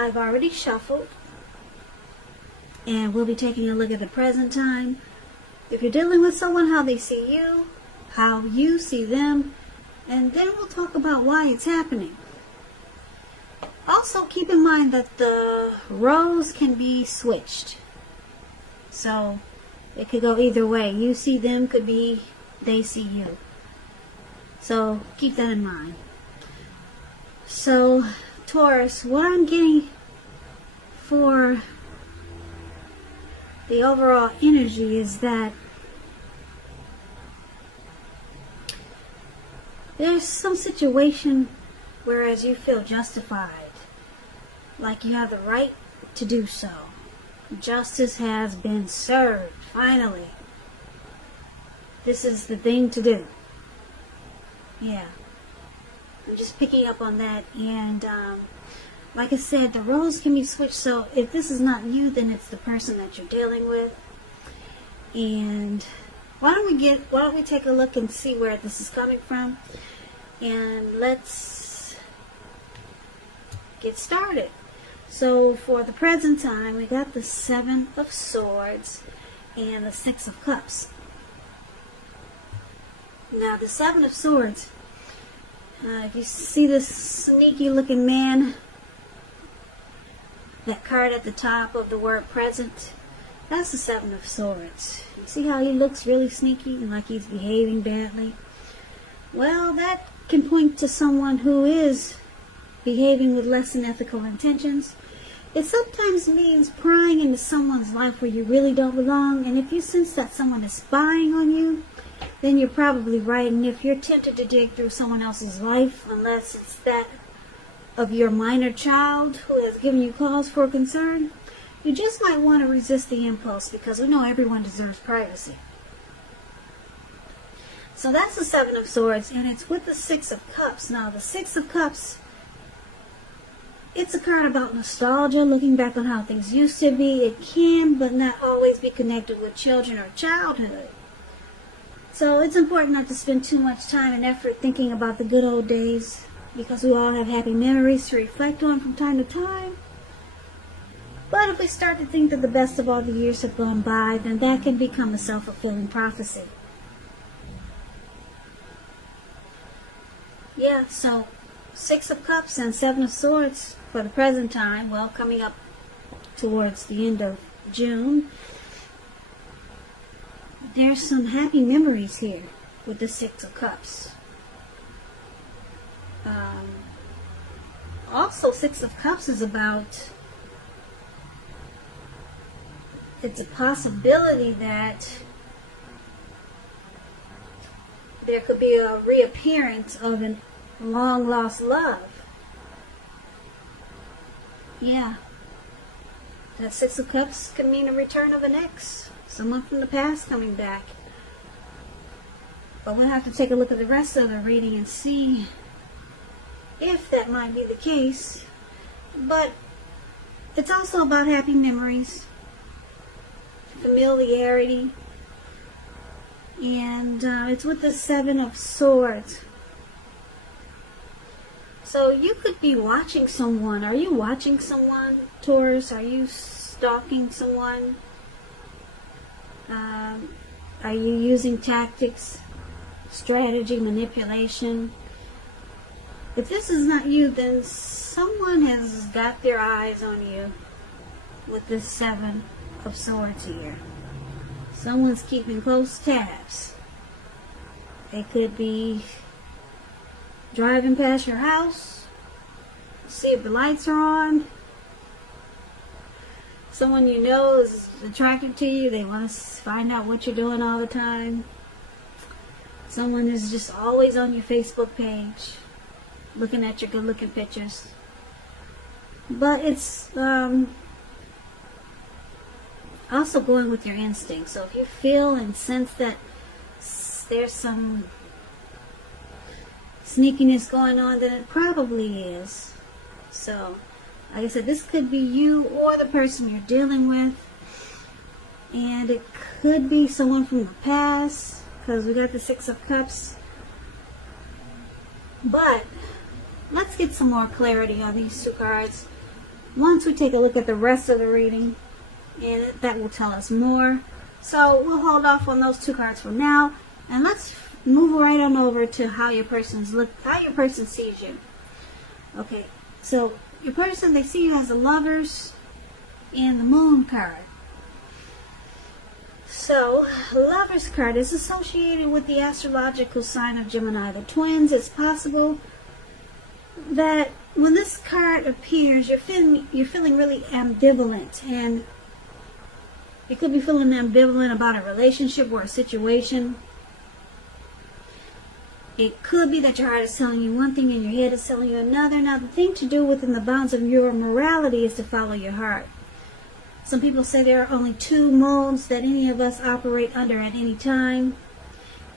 I've already shuffled, and we'll be taking a look at the present time. If you're dealing with someone, how they see you, how you see them, and then we'll talk about why it's happening. Also, keep in mind that the roles can be switched. So, it could go either way. You see them, could be they see you. So, keep that in mind. So, Taurus, what I'm getting for the overall energy is that there's some situation whereas you feel justified, like you have the right to do so. Justice has been served, finally. This is the thing to do. Yeah. I'm just picking up on that, and like I said, the roles can be switched, so if this is not you, then it's the person that you're dealing with. And why don't we take a look and see where this is coming from, and let's get started. So for the present time, we got the 7 of Swords and the 6 of Cups. Now the 7 of Swords, if you see this sneaky looking man, that card at the top of the word present, that's the 7 of Swords. You see how he looks really sneaky and like he's behaving badly? Well, that can point to someone who is behaving with less than ethical intentions. It sometimes means prying into someone's life where you really don't belong, and if you sense that someone is spying on you, then you're probably right. And if you're tempted to dig through someone else's life, unless it's that of your minor child who has given you cause for concern, you just might want to resist the impulse, because we know everyone deserves privacy. So that's the 7 of Swords, and it's with the 6 of Cups. Now the 6 of Cups, it's a card about nostalgia, looking back on how things used to be. It can, but not always, be connected with children or childhood. So it's important not to spend too much time and effort thinking about the good old days, because we all have happy memories to reflect on from time to time. But if we start to think that the best of all the years have gone by, then that can become a self-fulfilling prophecy. Yeah, so 6 of Cups and 7 of Swords for the present time. Well, coming up towards the end of June, there's some happy memories here with the 6 of Cups. Also, 6 of Cups is about, it's a possibility that there could be a reappearance of a long lost love. Yeah. That 6 of Cups can mean a return of an ex. Someone from the past coming back. But we'll have to take a look at the rest of the reading and see if that might be the case. But it's also about happy memories, familiarity, and it's with the 7 of Swords. So you could be watching someone. Are you watching someone, Taurus? Are you stalking someone? Are you using tactics, strategy, manipulation? If this is not you, then someone has got their eyes on you with this 7 of Swords here. Someone's keeping close tabs. They could be driving past your house, see if the lights are on. Someone you know is attracted to you. They want to find out what you're doing all the time. Someone is just always on your Facebook page, looking at your good-looking pictures. But it's also going with your instincts. So if you feel and sense that there's some sneakiness going on, then it probably is. So, like I said, this could be you or the person you're dealing with. And it could be someone from the past, because we got the 6 of Cups. But let's get some more clarity on these two cards. once we take a look at the rest of the reading, and that will tell us more. So we'll hold off on those 2 cards for now, and let's move right on over to how your person sees you. Okay, so your person, they see you as the Lovers and the Moon card. So, Lovers card is associated with the astrological sign of Gemini, the twins. It's possible that when this card appears, you're feeling really ambivalent, and you could be feeling ambivalent about a relationship or a situation. It could be that your heart is telling you one thing and your head is telling you another. Now, the thing to do within the bounds of your morality is to follow your heart. Some people say there are only 2 modes that any of us operate under at any time,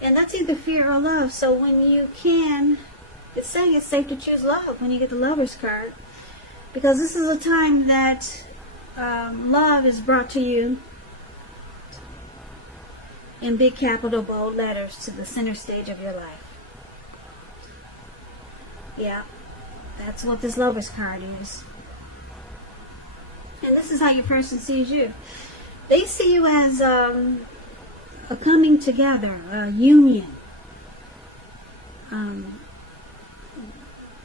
and that's either fear or love. So when you can, it's saying it's safe to choose love when you get the Lovers card, because this is a time that love is brought to you in big capital bold letters to the center stage of your life. Yeah, that's what this Lovers card is. And this is how your person sees you. They see you as a coming together, a union.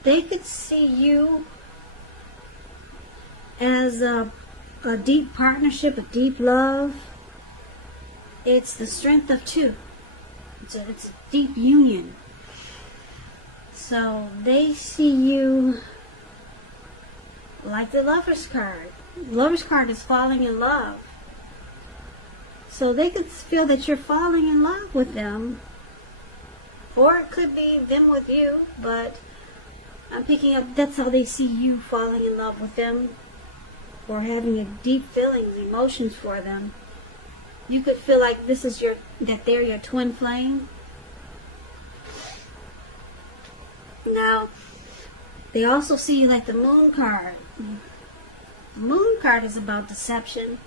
They could see you as a deep partnership, a deep love. It's the strength of 2. It's a deep union. So they see you like the Lovers card. The Lovers card is falling in love. So they could feel that you're falling in love with them. Or it could be them with you, but I'm picking up that's how they see you, falling in love with them, or having a deep feelings, emotions for them. You could feel like that they're your twin flame. Now, they also see you like the Moon card. The Moon card is about deception.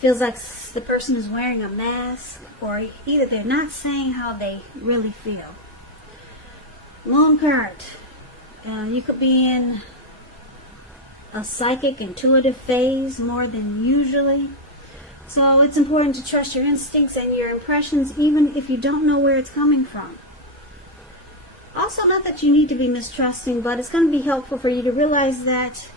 Feels like the person is wearing a mask, or either they're not saying how they really feel. Moon card. You could be in a psychic, intuitive phase more than usually. So it's important to trust your instincts and your impressions, even if you don't know where it's coming from. Also, not that you need to be mistrusting, but it's going to be helpful for you to realize that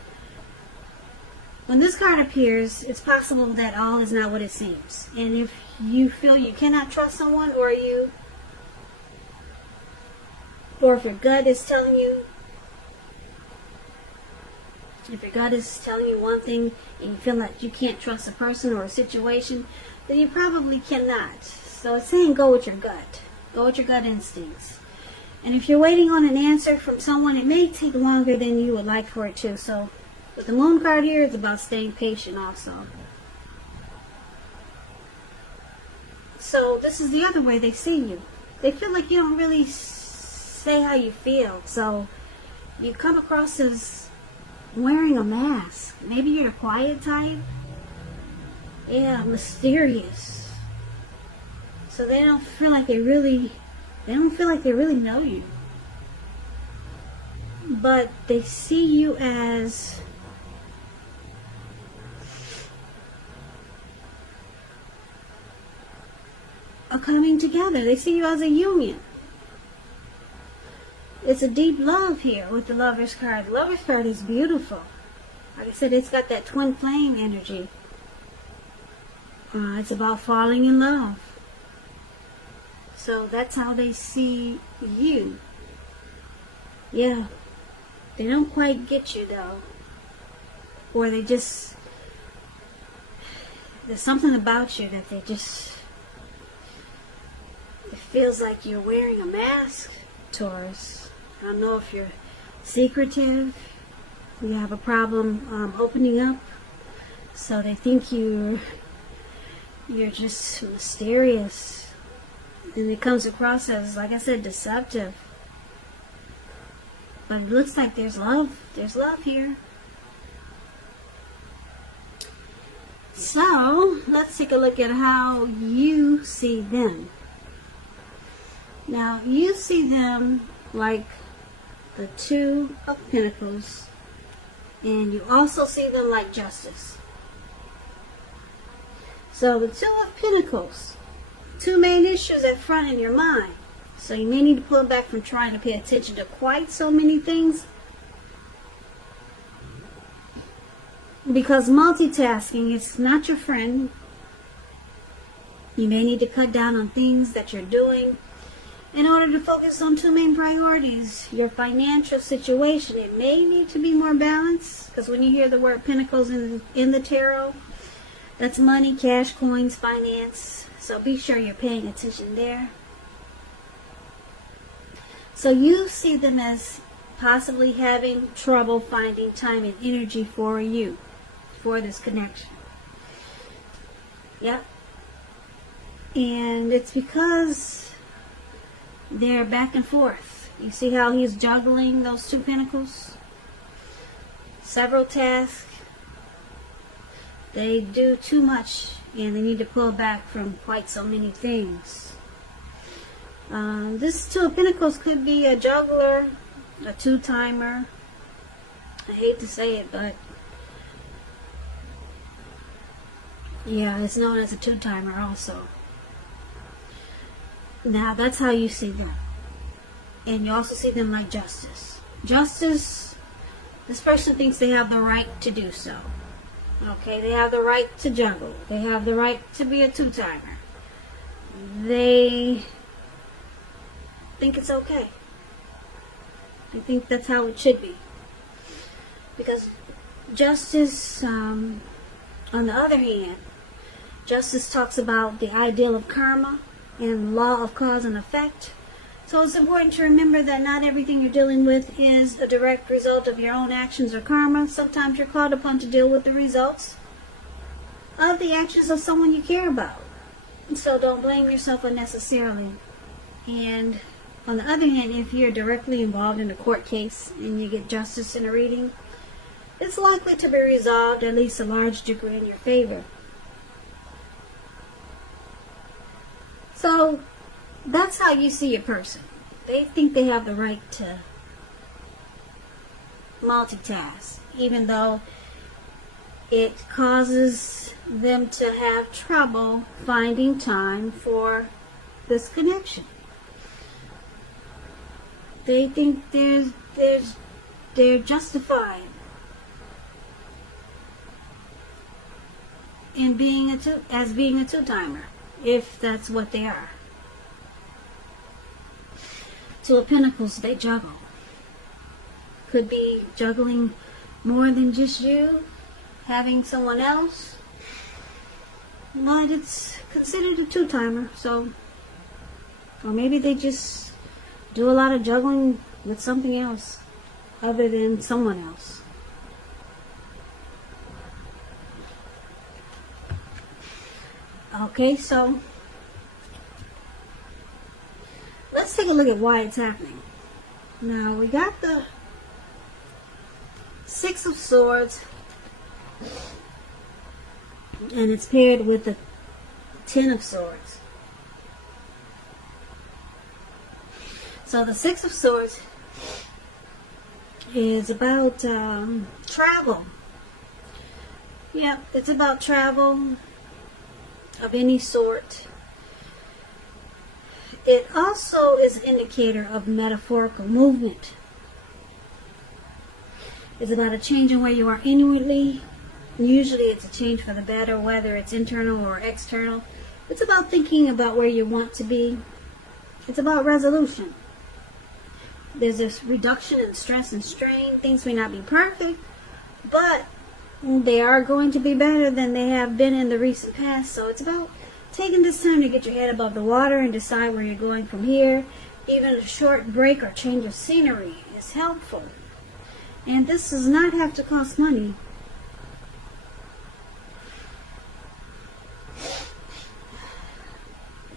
when this card appears, it's possible that all is not what it seems. And if you feel you cannot trust someone, or if your gut is telling you, one thing and you feel like you can't trust a person or a situation, then you probably cannot. So it's saying go with your gut. Go with your gut instincts. And if you're waiting on an answer from someone, it may take longer than you would like for it to. So with the Moon card here, it's about staying patient also. So this is the other way they see you. They feel like you don't really say how you feel. So you come across as wearing a mask. Maybe you're the quiet type. Yeah, mysterious. So they don't feel like they really know you. But they see you as a coming together. They see you as a union. It's a deep love here with the Lovers card. The Lovers card is beautiful. Like I said, it's got that twin flame energy. It's about falling in love. So that's how they see you. Yeah. They don't quite get you though. Or there's something about you that it feels like you're wearing a mask, Taurus. I don't know if you're secretive, you have a problem opening up, so they think you're just mysterious, and it comes across as, like I said, deceptive. But it looks like there's love here. So let's take a look at how you see them. Now you see them like the Two of Pentacles And you also see them like justice. So the Two of Pentacles, two main issues at front in your mind. So you may need to pull back from trying to pay attention to quite so many things. Because multitasking is not your friend. You may need to cut down on things that you're doing in order to focus on two main priorities. Your financial situation, it may need to be more balanced, because when you hear the word Pentacles in the tarot, that's money, cash, coins, finance. So be sure you're paying attention there. So you see them as possibly having trouble finding time and energy for you, for this connection. Yep. And it's because they're back and forth. You see how he's juggling those two pentacles? Several tasks. They do too much and they need to pull back from quite so many things. This Two of Pentacles could be a juggler, a two-timer. I hate to say it, but yeah, it's known as a two-timer also. Now, that's how you see them. And you also see them like justice. Justice, this person thinks they have the right to do so. Okay, they have the right to juggle. They have the right to be a two-timer. They think it's okay. I think that's how it should be. Because justice, on the other hand, justice talks about the ideal of karma and law of cause and effect. So it's important to remember that not everything you're dealing with is a direct result of your own actions or karma. Sometimes you're called upon to deal with the results of the actions of someone you care about. So don't blame yourself unnecessarily. And on the other hand, if you're directly involved in a court case and you get justice in a reading, it's likely to be resolved at least a large degree in your favor. So that's how you see a person. They think they have the right to multitask, even though it causes them to have trouble finding time for this connection. They think they're justified in being a two-timer, if that's what they are. Two of Pentacles, they juggle. Could be juggling more than just you, having someone else. But it's considered a two-timer, so, or maybe they just do a lot of juggling with something else other than someone else. Okay, so let's take a look at why it's happening. Now, we got the Six of Swords, and it's paired with the Ten of Swords. So the Six of Swords is about travel. Yeah, it's about travel of any sort. It also is an indicator of metaphorical movement. It's about a change in where you are inwardly. Usually it's a change for the better, whether it's internal or external. It's about thinking about where you want to be. It's about resolution. There's this reduction in stress and strain. Things may not be perfect, but they are going to be better than they have been in the recent past. So it's about taking this time to get your head above the water and decide where you're going from here. Even a short break or change of scenery is helpful. And this does not have to cost money.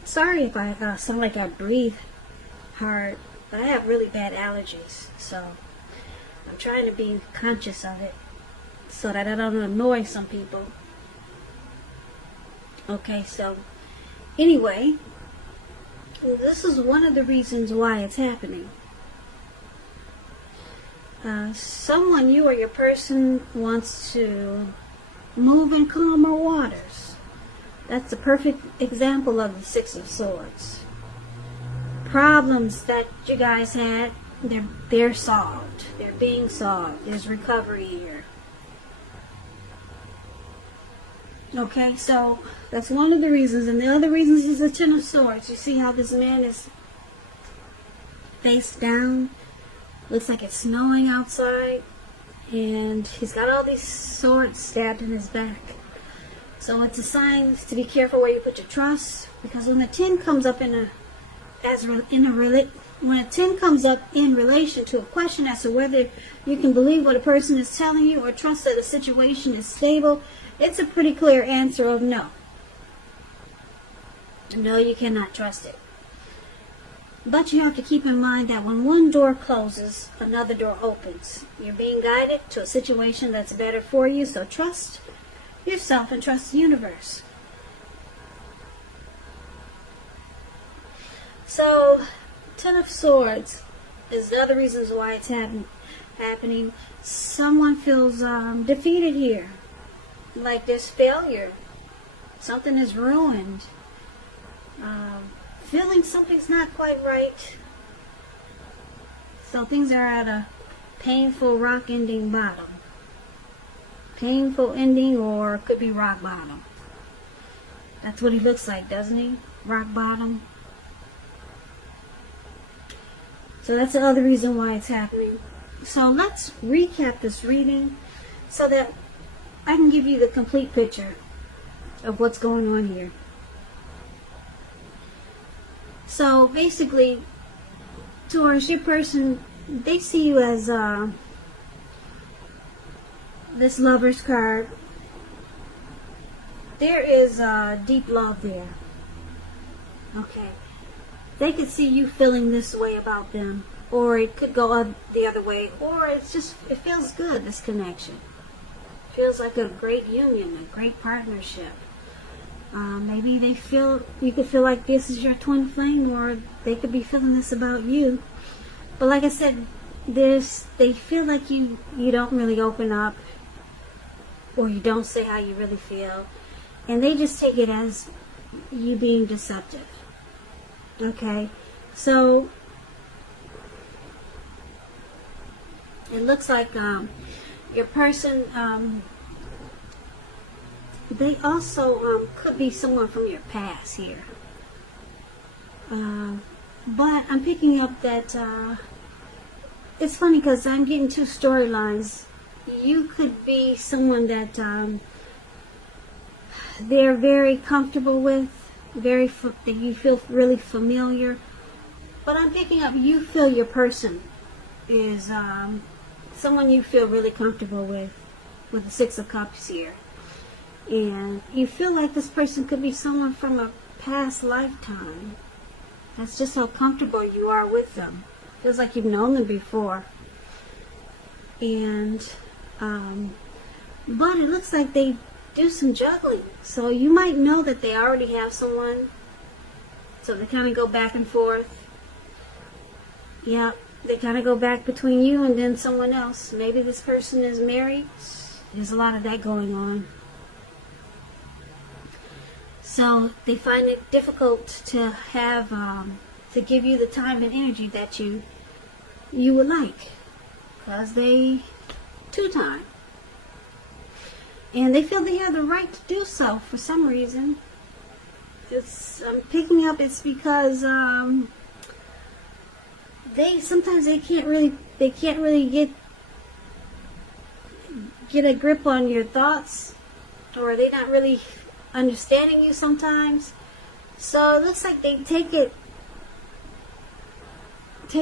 Sorry if I sound like I breathe hard, but I have really bad allergies. So I'm trying to be conscious of it so that I don't annoy some people. Okay, so anyway, this is one of the reasons why it's happening. someone, you or your person, wants to move in calmer waters. That's a perfect example of the Six of Swords. Problems that you guys had, they're solved. They're being solved. There's recovery here. Okay, so that's one of the reasons. And the other reasons is the Ten of Swords. You see how this man is face down? Looks like it's snowing outside. And he's got all these swords stabbed in his back. So it's a sign to be careful where you put your trust. Because when the 10 comes up when a 10 comes up in relation to a question as to whether you can believe what a person is telling you or trust that the situation is stable, it's a pretty clear answer of no. No, you cannot trust it. But you have to keep in mind that when one door closes, another door opens. You're being guided to a situation that's better for you, so trust yourself and trust the universe. So, Ten of Swords is the other reasons why it's happening. Someone feels defeated here. Like there's failure. Something is ruined. Feeling something's not quite right. So things are at a painful rock ending bottom. Painful ending, or it could be rock bottom. That's what he looks like, doesn't he? Rock bottom. So that's the other reason why it's happening. So let's recap this reading so that I can give you the complete picture of what's going on here. So basically, Taurus, your person, they see you as this Lover's card. There is deep love there. Okay. They could see you feeling this way about them, or it could go the other way, or it feels good, this connection. Feels like a great union, a great partnership. Maybe you could feel like this is your twin flame, or they could be feeling this about you. But like I said, they feel like you don't really open up, or you don't say how you really feel, and they just take it as you being deceptive. Okay, so it looks like your person, they also could be someone from your past here. But I'm picking up that it's funny because I'm getting two storylines. You could be someone that they're very comfortable with, that you feel really familiar. But I'm picking up you feel your person is someone you feel really comfortable with the Six of Cups here. And you feel like this person could be someone from a past lifetime. That's just how comfortable you are with them. Feels like you've known them before. And but it looks like they do some juggling. So you might know that they already have someone. So they kind of go back and forth. Yeah, they kind of go back between you and then someone else. Maybe this person is married. There's a lot of that going on. So they find it difficult to have, to give you the time and energy that you would like. Because they two-time. And they feel they have the right to do so for some reason. I'm picking up it's because sometimes they can't really get a grip on your thoughts, or they're not really understanding you sometimes. So it looks like they take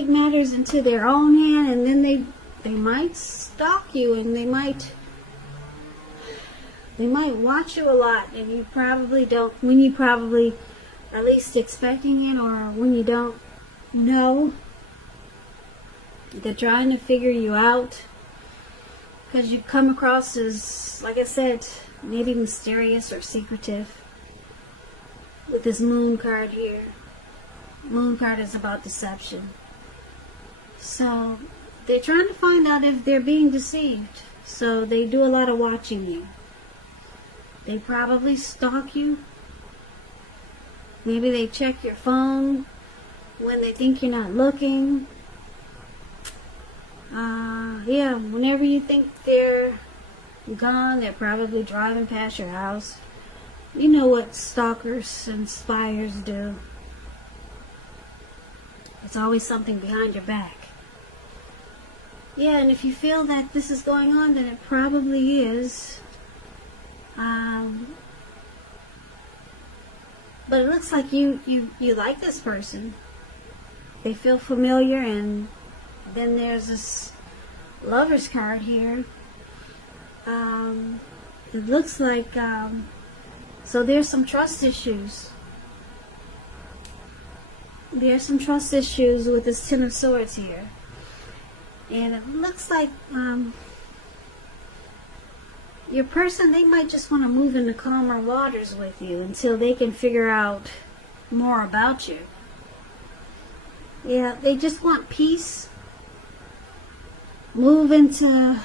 matters into their own hand, and then they might stalk you, and they might watch you a lot, and you probably don't, when you probably are least expecting it, or when you don't know. They're trying to figure you out because you come across as, like I said, maybe mysterious or secretive. With this Moon card here. Moon card is about deception. So they're trying to find out if they're being deceived. So they do a lot of watching you. They probably stalk you. Maybe they check your phone when they think you're not looking. Yeah, whenever you think they're gone, they're probably driving past your house. You know what stalkers and spies do. It's always something behind your back. Yeah, and if you feel that this is going on, then it probably is. But it looks like you like this person. They feel familiar, and then there's this Lover's card here. It looks like, so there's some trust issues. There's some trust issues with this Ten of Swords here. And it looks like your person, they might just want to move into calmer waters with you until they can figure out more about you. Yeah, they just want peace. Move into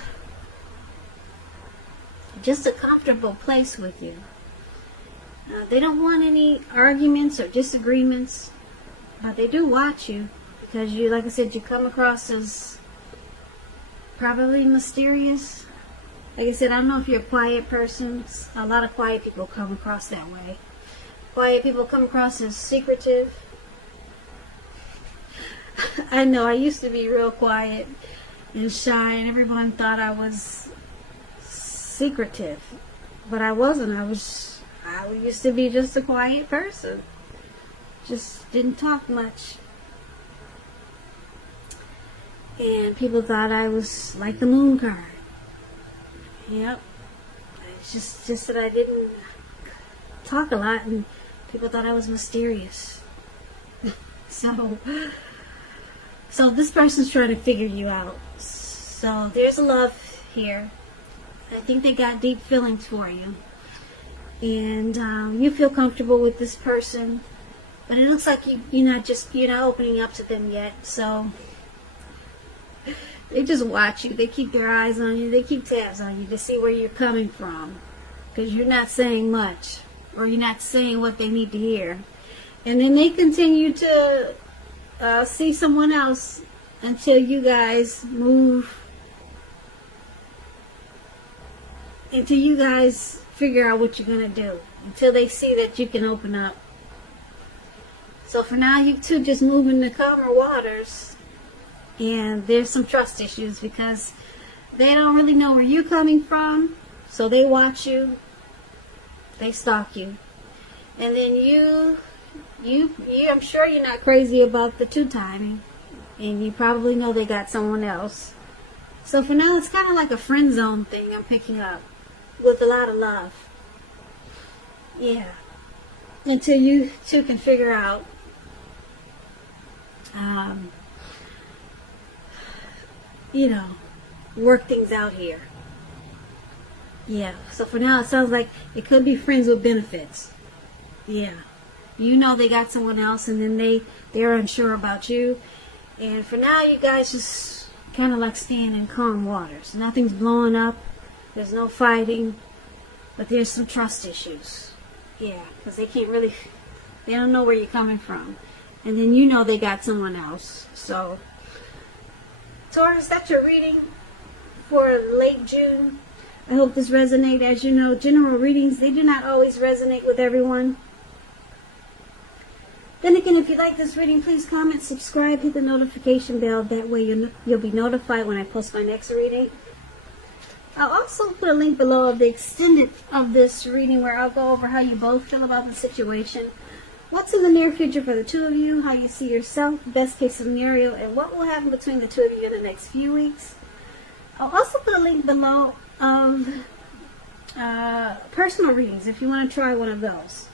just a comfortable place with you. They don't want any arguments or disagreements, but they do watch you because you, like I said, you come across as probably mysterious. Like I said, I don't know if you're a quiet person. A lot of quiet people come across that way. Quiet people come across as secretive. I know, I used to be real quiet and shy, and everyone thought I was secretive, but I wasn't. I used to be just a quiet person. Just didn't talk much. And people thought I was like the moon card. Yep. It's just that I didn't talk a lot, and people thought I was mysterious. So this person's trying to figure you out. So there's a love here. I think they got deep feelings for you. And you feel comfortable with this person. But it looks like you're not opening up to them yet. So they just watch you. They keep their eyes on you. They keep tabs on you to see where you're coming from. Because you're not saying much. Or you're not saying what they need to hear. And then they continue to see someone else until you guys move. Until you guys figure out what you're going to do. Until they see that you can open up. So for now, you two just move into calmer waters. And there's some trust issues because they don't really know where you're coming from. So they watch you. They stalk you. And then you, I'm sure you're not crazy about the two-timing. And you probably know they got someone else. So for now, it's kind of like a friend zone thing I'm picking up. With a lot of love. Yeah. Until you two can figure out work things out here. Yeah. So for now, it sounds like it could be friends with benefits. Yeah. You know they got someone else, and then they're unsure about you. And for now, you guys just kind of like staying in calm waters. Nothing's blowing up. There's no fighting. But there's some trust issues. Yeah. Because they don't know where you're coming from. And then you know they got someone else. So, Taurus, that's your reading for late June. I hope this resonates. As you know, general readings, they do not always resonate with everyone. Then again, if you like this reading, please comment, subscribe, hit the notification bell. That way you'll be notified when I post my next reading. I'll also put a link below of the extended of this reading where I'll go over how you both feel about the situation. What's in the near future for the two of you, how you see yourself, best case scenario, and what will happen between the two of you in the next few weeks. I'll also put a link below of personal readings if you want to try one of those.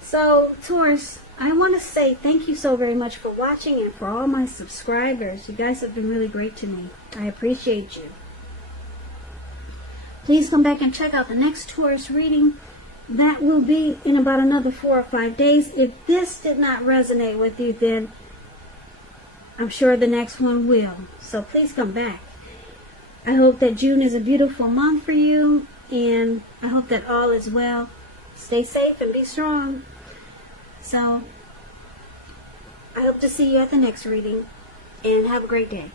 So, Taurus, I want to say thank you so very much for watching, and for all my subscribers. You guys have been really great to me. I appreciate you. Please come back and check out the next Taurus reading. That will be in about another 4 or 5 days. If this did not resonate with you, then I'm sure the next one will. So please come back. I hope that June is a beautiful month for you, and I hope that all is well. Stay safe and be strong. So I hope to see you at the next reading, and have a great day.